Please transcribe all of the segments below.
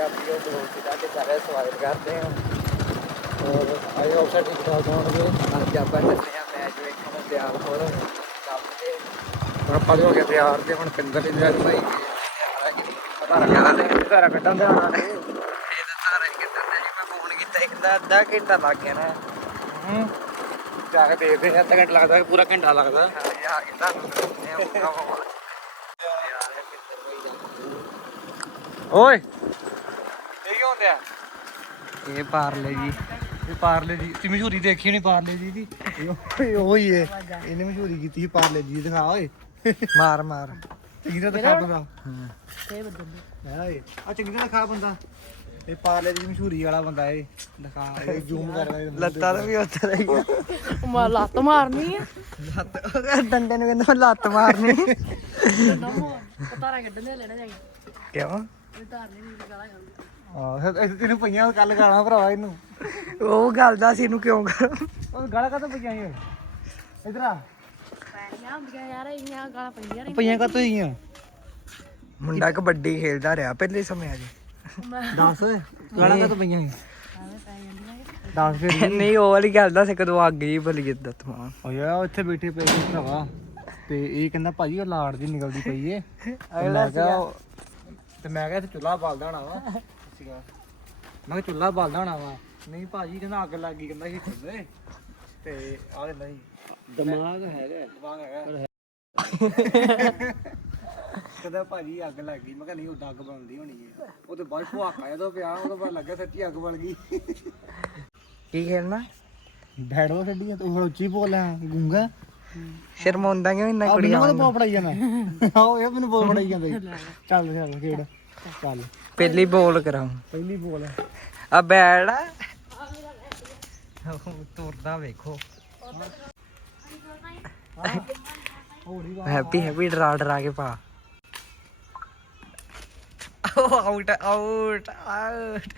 ਪੰਜਾਬੀ ਉਹ ਬਹੁਤ ਦਾ ਤੇ ਸਾਰੇ ਸਵਾਗਤ ਕਰਦੇ ਹਾਂ। ਔਰ ਆਏ ਆਫਸਰ ਠੀਕ ਠਾਕ ਹੋਣਗੇ ਅੱਜ ਆਪਾਂ ਚੱਲੇ ਆ ਮੈਚ ਵੇਖਣ ਨੂੰ ਹੋ ਰਹੇ ਕੱਪ ਤੇ। ਹੁਣ ਆਪਾਂ ਹੋ ਗਏ ਤਿਆਰ ਤੇ ਹੁਣ ਪਿੰਦਰ ਦੀ ਜਗ੍ਹਾ ਭਾਈ ਪਤਾ ਲੱਗਾ ਤੇ ਘਰ ਕੱਢਣ ਦੇ ਆਣਾ ਤੇ। ਇਹ ਹੀ ਕਿੱਦਾਂ ਦਾ ਜੀ ਮੈਂ ਫੋਨ ਕੀਤਾ ਇੱਕ ਦਾ ਅੱਧਾ ਘੰਟਾ ਲੱਗ ਗਿਆ ਨਾ। ਹੂੰ। ਜਾ ਕੇ ਦੇਖਦੇ ਆ ਅੱਧਾ ਘੰਟਾ ਲੱਗਦਾ ਕਿ ਪੂਰਾ ਘੰਟਾ ਲੱਗਦਾ। ਯਾਰ ਕਿੱਦਾਂ ਓਏ! ਇਹ ਹੁੰਦਿਆ ਇਹ ਪਾਰਲੇ ਜੀ। ਇਹ ਪਾਰਲੇ ਜੀ। ਤੁਸੀਂ ਮਸ਼ਹੂਰੀ ਦੇਖੀ ਨਹੀਂ ਪਾਰਲੇ ਜੀ ਦੀ? ਉਹੀ ਏ ਇਹਨੇ ਮਸ਼ਹੂਰੀ ਕੀਤੀ ਸੀ ਪਾਰਲੇ ਜੀ ਦਿਖਾ ਓਏ। ਮਾਰ ਮਾਰ। ਚੰਗੀ ਤਰ੍ਹਾਂ ਦਿਖਾ ਬੰਦਾ। ਹਾਂ। ਓਏ। ਆ ਚੰਗੀ ਤਰ੍ਹਾਂ ਦਿਖਾ ਬੰਦਾ। ਇਹ ਪਾਰਲੇ ਦੀ ਮਸ਼ਹੂਰੀ ਵਾਲਾ ਬੰਦਾ ਏ। ਦਿਖਾ ਇਹ ਜ਼ੂਮ ਕਰ ਲੱਤਾਂ ਤੇ ਵੀ ਉੱਤੇ ਰਹੀ ਮਾ ਲੱਤ ਮਾਰਨੀ ਆ। ਲੱਤ। ਡੰਡੇ ਨੂੰ ਕਹਿੰਦਾ ਲੱਤ ਮਾਰਨੀ। ਨਾ ਮੋਰ। ਪਤਾਰਾ ਕੱਢਣ ਦੇ ਲੈਣਾ ਜਾਈ ਕਿਉਂ? ਇਹ ਧਾਰਨੇ ਨਹੀਂ ਗਾਲਾ ਖਾਂਦਾ ਹਾਂ ਇਹਨੂੰ ਪਈਆਂ ਕੱਲ ਗਾਣਾ ਭਰਾਵਾ ਇਹਨੂੰ। ਉਹ ਗੱਲ ਦਾ ਸੀ ਇਹਨੂੰ ਕਿਉਂ ਕਰ ਉਹ ਗਾਲਾਂ ਕਾਹਤੋਂ ਪਈਆਂ ਏ ਇਧਰ ਆ। ਪੈਣੀਆਂ ਹੁੰਦੀਆਂ ਯਾਰ ਇੰਨੀਆਂ ਗਾਲਾਂ ਪੈਂਦੀਆਂ ਨੇ ਪਈਆਂ ਕਾਹਤੋਂ ਹੋਈਆਂ? ਮੁੰਡਾ ਕਬੱਡੀ ਖੇਡਦਾ ਰਿਹਾ ਪਹਿਲੇ ਸਮਿਆਂ 'ਚ। ਦੱਸ ਗਾਲਾਂ ਕਾਹਤੋਂ ਪਈਆਂ। ਦੱਸ ਫਿਰ ਨਹੀਂ ਉਹ ਵਾਲੀ ਗੱਲ ਦਾ ਸੀ ਕਦੋਂ ਅੱਗ ਹੀ ਬਲ ਗਈ ਦਤਮਾ ਓ ਯਾਰ ਇੱਥੇ ਬੈਠੇ ਪਏ ਸੀ ਭਰਾਵਾ। ਤੇ ਇਹ ਕਹਿੰਦਾ ਭਾਜੀ ਉਹ ਲਾੜ ਦੀ ਨਿਕਲਦੀ ਪਈ ਏ। ਉਹ- ਤੇ ਮੈਂ ਕਿਹਾ ਇੱਥੇ ਚੁੱਲ੍ਹਾ ਬਾਲਦਾ ਹੋਣਾ ਵਾ। ਸੀਗਾ। ਮੈਂ ਕਿਹਾ ਚੁੱਲ੍ਹਾ ਬਾਲਦਾ ਹੋਣਾ ਵਾ। ਨਹੀਂ ਭਾਜੀ ਕਹਿੰਦਾ ਅੱਗ ਲੱਗ ਗਈ ਕਹਿੰਦਾ ਇਹ ਖੁੱਲੇ ਤੇ ਆ ਕਹਿੰਦਾ ਜੀ। ਦਿਮਾਗ ਹੈਗਾ। ਦਿਮਾਗ ਹੈਗਾ। ਕਹਿੰਦਾ ਭਾਜੀ ਅੱਗ ਲੱਗ ਗਈ। ਮੈਂ ਕਿਹਾ ਨਹੀਂ ਉਹ ਅੱਗ ਬਲਦੀ ਹੋਣੀ ਹੈ। ਉਹ ਤੇ ਬਾਅਦ ਭੁਆਕਾ ਜਦੋਂ ਪਿਆ ਉਹਦੇ ਬਾਅਦ ਲੱਗਾ ਸੱਚੀ ਅੱਗ ਬਲ ਗਈ। ਕੀ ਖੇਡਣਾ ਬੈਠ ਲੋ ਛੱਡੀ ਤੂੰ ਫਿਰ ਉੱਚੀ ਬੋਲਿਆ ਗੁੰਗਾ। ਸ਼ਰਮਾਉਂਦਾ ਕਿਉਂ ਇੰਨਾ ਕੁੜੀਆਂ ਮੈਨੂੰ ਵਾਂਗੂ? ਬਹੁਤ ਪੜਾਈ ਜਾਂਦਾ। ਆਓ ਇਹ ਮੈਨੂੰ ਬਹੁਤ ਪੜਾਈ ਜਾਂਦਾ। ਚੱਲ ਚੱਲ ਖੇਡ। ਚੱਲ। ਪਹਿਲੀ ਬੋਲ ਕਰਾਂ। ਪਹਿਲੀ ਬੋਲ ਆ ਬੈੜ ਤੁਰਦਾ ਵੇਖੋ। ਹੈਪੀ ਹੈਪੀ ਡਰਾ ਡਰਾ ਕੇ ਪਾ। ਆਊਟ ਆਊਟ ਆਊਟ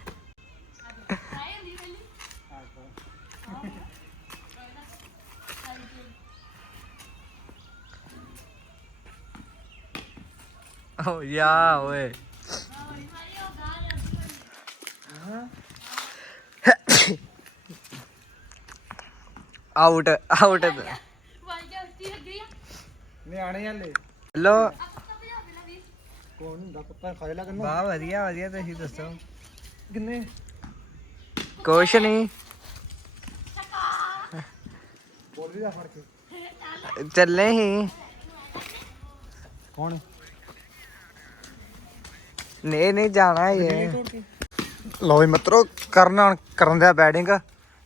ਓ ਯਾ ਓਏ। ਆਊਟ ਆਊਟ ਨਿਆਣੇ ਹਲੇ। ਲੋ ਕੌਣ ਹੁੰਦਾ? ਕੁੱਤਾ ਖਾਏ ਲਾ ਕੰਨੋਂ? ਵਾਹ ਵਧੀਆ ਵਧੀਆ ਤੁਸੀਂ ਦੱਸੋ। ਕਿੰਨੇ? ਕੁਛ ਨਹੀਂ ਬੋਲ ਵੀ ਦਾ ਫੜ ਕੇ। ਚੱਲੇ ਹੀ। ਕੌਣ? ਨਹੀਂ ਨਹੀਂ ਜਾਣਾ ਹੈ ਲਓ ਵੀ ਮਿੱਤਰੋ ਕਰਨ ਕਰਨ ਦਾ ਬੈਟਿੰਗ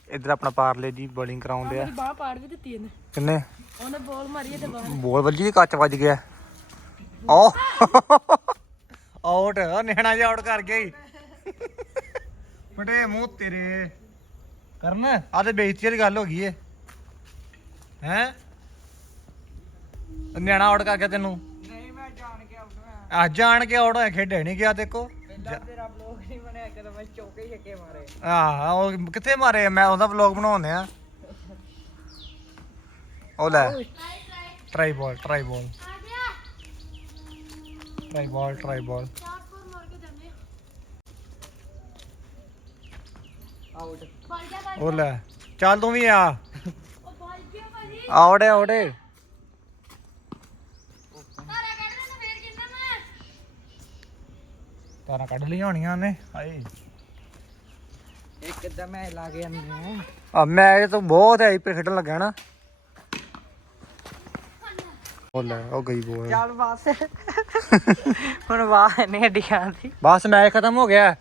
ਇੱਧਰ ਆਪਣਾ ਪਾਰਲੇ ਜੀ ਬੋਲਿੰਗ ਕਰਾਉਂਦੇ ਆ ਮੇਰੀ ਬਾਹ ਪਾੜ ਵੀ ਦਿੱਤੀ ਇਹਨੇ। ਕਿੰਨੇ? ਉਹਨੇ ਬੋਲ ਮਾਰੀ ਤੇ ਬਾਹਰ ਬੋਲ ਵੱਜੀ ਦੀ ਕੱਚ ਵੱਜ ਗਿਆ। ਓ ਆਊਟ ਨਿਹਣਾ ਜਿਹਾ ਆਊਟ ਕਰ ਹੀ ਬਟੇ ਮੂੰਹ ਤੇਰੇ। ਕਰਨ ਆ ਤੇ ਬੇਇੱਜ਼ਤੀ ਵਾਲੀ ਗੱਲ ਹੋ ਗਈ ਏ। ਹੈ? ਨਿਆਣਾ ਆਊਟ ਕਰ ਗਿਆ ਤੈਨੂੰ। ਨਹੀਂ ਮੈਂ ਜਾਣ ਕੇ ਆਉਣਾ ਆ ਜਾਣ ਕੇ ਆਊਟ ਹੋਇਆ ਖੇਡਿਆ ਨਹੀਂ ਗਿਆ ਦੇਖੋ ਤੇਰਾ ਬਲੌਗ ਨਹੀਂ ਬਣਿਆ। ਕਦੋਂ ਮੈਂ ਚੌਕੇ ਹੀ ਛੱਕੇ ਮਾਰੇ। ਆਹ ਉਹ ਕਿੱਥੇ ਮਾਰੇ? ਮੈਂ ਉਹਦਾ ਵਲੌਗ ਬਣਾਉਂਦੇ ਆ। ਉਹ ਲੈ। Try ball try ball try ball try ball ਚਾਰ ਸਕੋਰ ਮਾਰ ਕੇ ਜਾਂਦੇ ਆਊਟ ਉਹ ਲੈ। ਚੱਲ ਤੂੰ ਵੀ ਆ। ਕਿੰਨਾ ਮੈਂ। ਤਾਰਾਂ ਕੱਢ ਲਈਆਂ ਹੋਣੀਆਂ ਨੇ ਹਾਏ। ਇੱਕ ਅੱਧਾ ਮੈਂ ਲਾ ਕੇ ਆਂਦੇ ਆ ਮੈਚ ਤਾਂ ਬਹੁਤ ਹੈ ਆਈਪੀਐਲ ਖੇਡਣ ਲੱਗਾ ਨਾ। ਉਹ ਲੈ ਉਹ ਗਈ ਬੋਲ। ਚੱਲ ਬਸ। ਹੁਣ ਵਾਹ ਨਹੀਂ ਹੱਡੀਆਂ ਦੀ। ਬਸ ਮੈਚ ਖਤਮ ਹੋ ਗਿਆ।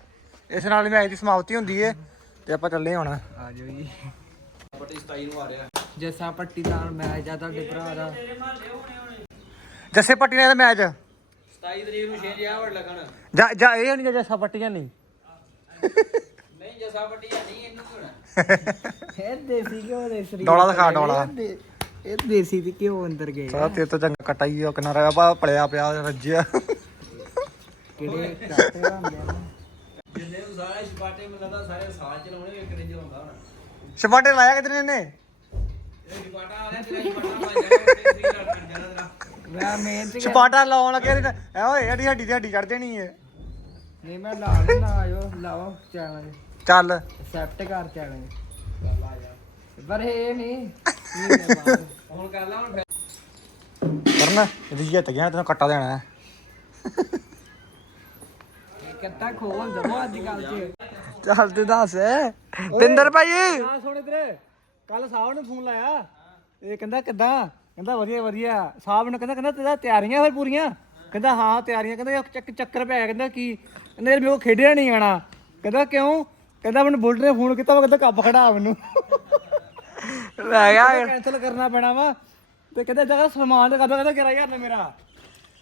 ਇਸ ਨਾਲ ਮੈਚ ਦੀ ਸਮਾਪਤੀ ਹੁੰਦੀ ਏ ਤੇ ਆਪਾਂ ਚੱਲੇ ਹੁਣ। ਆ ਜਾਓ ਜੀ। ਪੱਟੀ 27 ਨੂੰ ਆ ਰਿਹਾ ਜੱਸਾ ਪੱਟੀ ਨਾਲ ਮੈਚ ਆ ਤੁਹਾਡੇ ਭਰਾ ਦਾ। ਜੱਸੇ ਪੱਟੀ ਨੇ ਦਾ ਮੈਚ। 27 ਤਰੀਕ ਨੂੰ 6 ਜਿਆ ਵੜ ਲੱਗਣ। ਜਾ ਜਾ ਇਹ ਨਹੀਂ ਜੱਸਾ ਪੱਟੀਆਂ ਨਹੀਂ। ਨਹੀਂ ਜੱਸਾ ਪੱਟੀ ਨਹੀਂ ਇਹਨੂੰ ਕਿਉਂ ਇਹ ਦੇਸੀ ਘਿਓ ਦੇ ਸਰੀਰ ਡੋਲਾ ਦਿਖਾ, ਡੋਲਾ। ਇਹ ਦੇ- ਇਹ ਦੇਸੀ ਤੇ ਘਿਓ ਅੰਦਰ ਗਏ। ਸਾਰਾ ਤੇਰੇ ਤੋਂ ਚੰਗਾ ਕਟਾ ਹੀ ਉਹ ਕਿਨਾਰਾ ਆ ਪੜਿਆ ਪਿਆ ਰੱਜਿਆ। ਕਿਹੜੇ ਕਾਟੇ ਹੁੰਦੇ ਆ? ਜਿੰਨੇ ਨੂੰ ਸਾਰੇ ਛਪਾਟੇ ਮੈਨੂੰ ਲੱਗਦਾ ਸਾਰੇ ਸਾਲ ਚਲਾਉਣੇ ਇੱਕ ਦਿਨ ਚਲਾਉਂਦਾ ਹੁਣ। ਛਪਾਟੇ ਲਾਇਆ ਕਿਤੇ ਨੇ ਇਹ ਛਪਾਟਾ ਆ ਰਿਹਾ ਤੇਰਾ ਛਪਾਟਾ ਭੱਜ ਜਾਣਾ ਤੇ ਸ੍ਰੀ ਨਾਲ ਕਰ ਜਾਣਾ ਤੇਰਾ। ਮੈਂ ਮਿਹਨਤ ਕਰ। ਛਪਾਟਾ ਲਾਉਣ ਲੱਗੇ ਐ ਓਏ ਹੱਡੀ ਹੱਡੀ ਤੇ ਹੱਡੀ ਚੜ ਜਾਣੀ ਏ। ਨਹੀਂ ਮੈਂ ਲਾ ਲੈਣਾ ਆਇਓ ਲਾਓ ਚੈਲੰਜ ਚੱਲ। ਐਕਸੈਪਟ ਕਰ ਚੈਲੰਜ ਪਰ ਇਹ ਨਹੀਂ। ਹੁਣ ਕਰ ਲਾ ਹੁਣ ਕਰਨ ਇਹਦੀ ਜਿੱਤ ਗਿਆ ਤੈਨੂੰ ਕੱਟਾ ਦੇਣਾ ਹੈ। ਕੱਟਾ ਖੋਲ ਦਮੋ ਅੱਜ ਕੱਲ ਚ। ਚੱਲ ਤੇ ਦੱਸ। ਪਿੰਦਰ ਭਾਈ। ਆ ਸੁਣ ਇਧਰ। ਕੱਲ ਸਾਹਿਬ ਨੂੰ ਫੋਨ ਲਾਇਆ। ਇਹ ਕਹਿੰਦਾ ਕਿੱਦਾਂ? ਕਹਿੰਦਾ ਵਧੀਆ ਵਧੀਆ। ਸਾਹਿਬ ਨੇ ਕਹਿੰਦਾ ਕਹਿੰਦਾ ਤੇਰਾ ਤਿਆਰੀਆਂ ਫਿਰ ਪੂਰੀਆਂ। ਕਹਿੰਦਾ ਹਾਂ ਤਿਆਰੀਆਂ। ਕਹਿੰਦਾ ਚੱਕ ਚੱਕਰ ਪਿਆ। ਕਹਿੰਦਾ ਕੀ? ਕਹਿੰਦਾ ਯਾਰ ਮੇਰੇ ਕੋਲ ਖੇਡਿਆ ਨਹੀਂ ਆਣਾ ਕਹਿੰਦਾ ਕਿਉਂ? ਕਹਿੰਦਾ ਮੈਨੂੰ ਬੁਲਟ ਨੇ ਫੋਨ ਕੀਤਾ ਵਾ ਕਹਿੰਦਾ ਕੱਪ ਖੜਾ ਮੈਨੂੰ। ਲੈ ਗਿਆ ਕੈਨਸਲ ਕਰਨਾ ਪੈਣਾ ਵਾ। ਤੇ ਕਹਿੰਦਾ ਜਗਾ ਸਨਮਾਨ ਤੇ ਕਰਦਾ ਕਹਿੰਦਾ 11000 ਨੇ ਮੇਰਾ।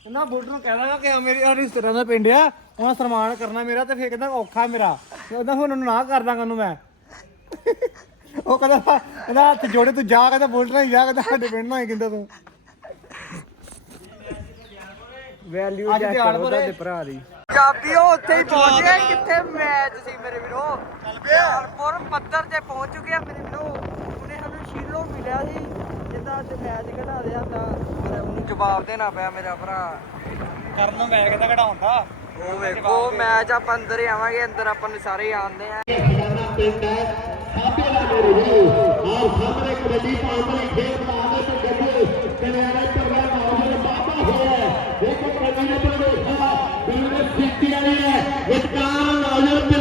ਕਹਿੰਦਾ ਬੁਲਟ ਨੂੰ ਕਹਿਣਾ ਕਿ ਆ ਮੇਰੀ ਆਹ ਰਿਸ਼ਤੇਦਾਰਾਂ ਦਾ ਪਿੰਡ ਆ ਉਹਨਾਂ ਸਨਮਾਨ ਕਰਨਾ ਮੇਰਾ ਤੇ ਫੇਰ ਕਹਿੰਦਾ ਔਖਾ ਮੇਰਾ। ਕਹਿੰਦਾ ਹੁਣ ਉਹਨੂੰ ਨਾ ਕਰ ਦਾਂਗਾ ਉਹਨੂੰ ਮੈਂ। ਉਹ ਕਹਿੰਦਾ ਕਹਿੰਦਾ ਹੱਥ ਜੋੜੇ ਤੂੰ ਜਾ ਕਹਿੰਦਾ ਬੁਲਟ ਨਾਲ ਹੀ ਜਾ ਕਹਿੰਦਾ ਸਾਡੇ ਪਿੰਡ ਹੀ ਕਹਿੰਦਾ ਤੂੰ। ਵੈਲਿਊ ਚੈੱਕ ਕਰੋ ਤੁਹਾਡੇ ਭਰਾ ਦੀ। ਪੰਜਾਬੀ ਉਹ ਉੱਥੇ ਹੀ ਪਹੁੰਚ ਗਏ ਕਿੱਥੇ ਮੈਚ ਸੀ ਮੇਰੇ ਵੀਰੋ। ਬਿਹਾਰਪੁਰ ਪੱਧਰ ਤੇ ਪਹੁੰਚ ਚੁੱਕੇ ਆ ਮੇਰੇ ਵੀਰੋ। ਉਹਨੇ ਸਾਨੂੰ ਸ਼ੀਲੋ ਮਿਲਿਆ ਸੀ ਜਿੱਦਾਂ ਅੱਜ ਮੈਚ ਘਟਾ ਦਿਆ ਤਾਂ ਪਰ ਉਹਨੂੰ ਜਵਾਬ ਦੇਣਾ ਪਿਆ ਮੇਰਾ ਭਰਾ। ਕਰਨ ਨੂੰ ਮੈਚ ਕਹਿੰਦਾ ਘਟਾਉਂਦਾ ਉਹ ਵੇਖੋ ਮੈਚ ਆਪਾਂ ਅੰਦਰ ਹੀ ਆਵਾਂਗੇ ਅੰਦਰ ਆਪਾਂ ਨੂੰ ਸਾਰੇ ਆਉਂਦੇ ਆ। ਸਾਹਮਣੇ ਕਬੱਡੀ ਪਾਉਂਦੇ ਖੇਡ ਗੱਡੇ ਪਰਵਾ ਮੌਜੂਦ ਬਾਬਾ ਹੋਇਆ ਦੇਖੋ ਕਬੱਡੀ ਦੇ ਪ੍ਰਵੇਸ਼ਾ ਬਿਲਕੁਲ ਸਿੱਟੀ ਵਾਲੀ ਹੈ। ਵਿਚਕਾਰ ਨੌਜਵਾਨ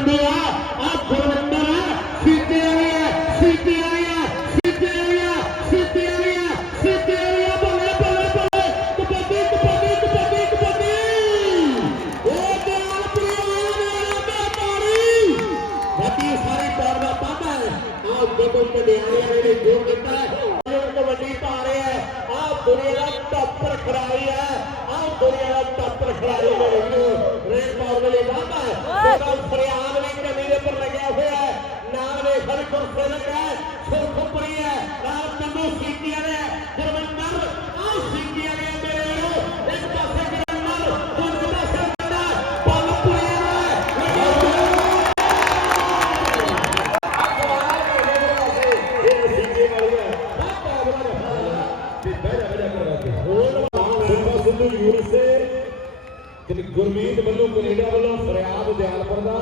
ਤੇ ਗੁਰਮੀਤ ਵੱਲੋਂ ਕੈਨੇਡਾ ਵੱਲੋਂ ਫਰਿਆਦ ਦਿਆਲਪੁਰ ਦਾ।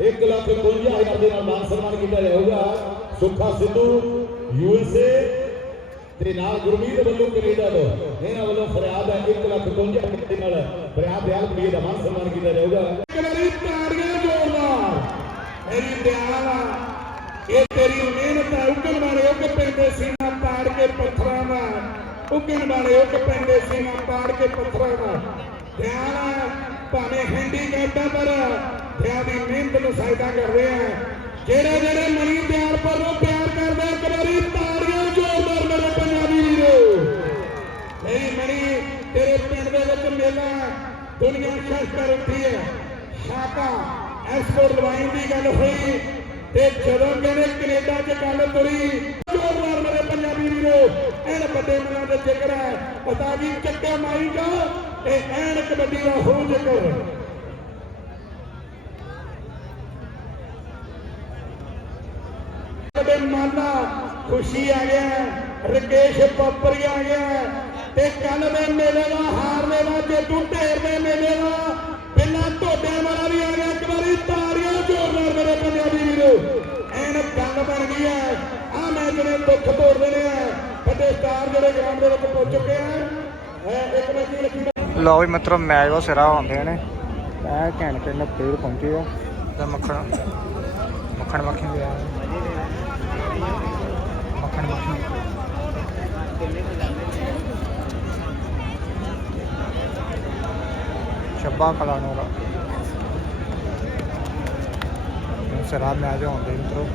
1 ਲੱਖ 51000 ਦੇ ਨਾਲ ਮਾਨ ਸਨਮਾਨ ਕੀਤਾ ਜਾਊਗਾ। ਸੁੱਖਾ ਸਿੱਧੂ ਯੂਐਸਏ ਤੇ ਨਾਲ ਗੁਰਮੀਤ ਵੱਲੋਂ ਕੈਨੇਡਾ ਤੋਂ। ਇਹਨਾਂ ਵੱਲੋਂ ਫਰਿਆਦ ਹੈ 1 ਲੱਖ 51000 ਦੇ ਨਾਲ ਫਰਿਆਦ ਦਿਆਲਪੁਰ ਦਾ ਮਾਨ ਸਨਮਾਨ ਕੀਤਾ ਜਾਊਗਾ। ਕਰੀ ਤਾੜੀਆਂ ਜੋਰਦਾਰ। ਮੇਰੀ ਦਿਆਲ ਆ ਇਹ ਤੇਰੀ ਮਿਹਨਤ ਹੈ, ਉੱਗਣ ਵਾਲੇ ਉੱਗ ਪੈਂਦੇ ਸੀਨਾ ਪਾੜ ਕੇ ਪੱਥਰਾਂ ਦਾ ਉੱਗਣ ਵਾਲੇ ਉੱਗ ਪੈਂਦੇ ਸੀਨਾ ਪਾੜ ਕੇ ਪੱਥਰਾਂ ਦਾ ਧਿਆਨ ਆ, ਭਾਵੇਂ ਹੈਂਡੀਕੈਪਾਂ ਪਰ ਧਿਆਨ ਦੀ ਮਿਹਨਤ ਨੂੰ ਸਾਇਦਾ ਕਰਦੇ ਆ। ਜਿਹੜੇ ਜਿਹੜੇ ਮਨੀ ਪਿਆਰ ਪਰ ਨੂੰ ਪਿਆਰ ਕਰਦੇ ਇੱਕ ਵਾਰੀ ਤਾੜੀਆਂ ਜ਼ੋਰਦਾਰ ਮੇਰੇ ਪੰਜਾਬੀ ਵੀਰੋ। ਮੇਰੀ ਮਣੀ ਤੇਰੇ ਪਿੰਡ ਦੇ ਵਿੱਚ ਮੇਲਾ ਦੁਨੀਆ ਸ਼ਰਤ ਕਰ ਉੱਠੀ ਹੈ। ਸ਼ਾਕਾ ਐਕਸਪੋਰਟ ਲਵਾਈਨ ਦੀ ਗੱਲ ਹੋਈ ਤੇ ਜਦੋਂ ਕਹਿੰਦੇ ਕੈਨੇਡਾ 'ਚ ਗੱਲ ਤੁਰੀ ਜ਼ੋਰਦਾਰ ਮੇਰੇ ਪੰਜਾਬੀ ਵੀਰੋ ਐਨ ਵੱਡੇ ਮਨਾਂ ਦਾ ਜ਼ਿਕਰ ਹੈ। ਪਤਾ ਵੀ ਚੱਕਾ ਮਾਰੀ ਜਾ ਇਹ ਐਨ ਕਬੱਡੀ ਦਾ ਹੋ ਜ਼ਿਕਰ। ਦੇ ਮਾਨਾ ਖੁਸ਼ੀ ਆ ਗਿਆ, ਰਕੇਸ਼ ਪੱਪਰੀ ਆ ਗਿਆ, ਤੇ ਕੱਲ ਦੇ ਮੇਲੇ ਦਾ ਹਾਰਨੇ ਦਾ ਜੇਤੂ ਢੇਰ ਦੇ ਮੇਲੇ ਦਾ ਬਿੱਲਾ ਢੋਡਿਆਂ ਵਾਲਾ ਵੀ ਆ ਗਿਆ, ਇੱਕ ਵਾਰੀ ਤਾੜੀਆਂ ਜ਼ੋਰਦਾਰ ਮੇਰੇ ਪੰਜਾਬੀ ਵੀਰੋ। ਐਨ ਗੱਲ ਬਣ ਗਈ ਹੈ ਆ ਮੈਂ ਨੇ ਦੁੱਖ ਤੋੜ ਦੇਣੇ ਆ, ਵੱਡੇ ਸਟਾਰ ਜਿਹੜੇ ਗਰਾਊਂਡ ਦੇ ਵਿੱਚ ਪਹੁੰਚ ਚੁੱਕੇ ਆ। ਇੱਕ ਲੱਖੀ ਲਓ ਵੀ ਮਿੱਤਰੋ ਮੈਚ ਉਹ ਸਿਰਾ ਆਉਂਦੇ ਨੇ। ਐ ਘੈਂਟ ਕੇ ਨਾ ਪੇੜ ਪਹੁੰਚੇ ਆ। ਤਾਂ ਮੱਖਣ ਮੱਖਣ ਮੱਖੀ ਗਿਆ ਮੱਖਣ ਮੱਖੀ। ਸ਼ੱਬਾ ਕਲਾਨੋਰਾ ਸਿਰਾ ਮੈਚ ਆਉਂਦੇ ਮਿੱਤਰੋ।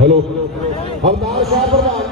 ਹੈਲੋ। ਹਰਦਾਰ ਸ਼ਾਹ ਪ੍ਰਧਾਨ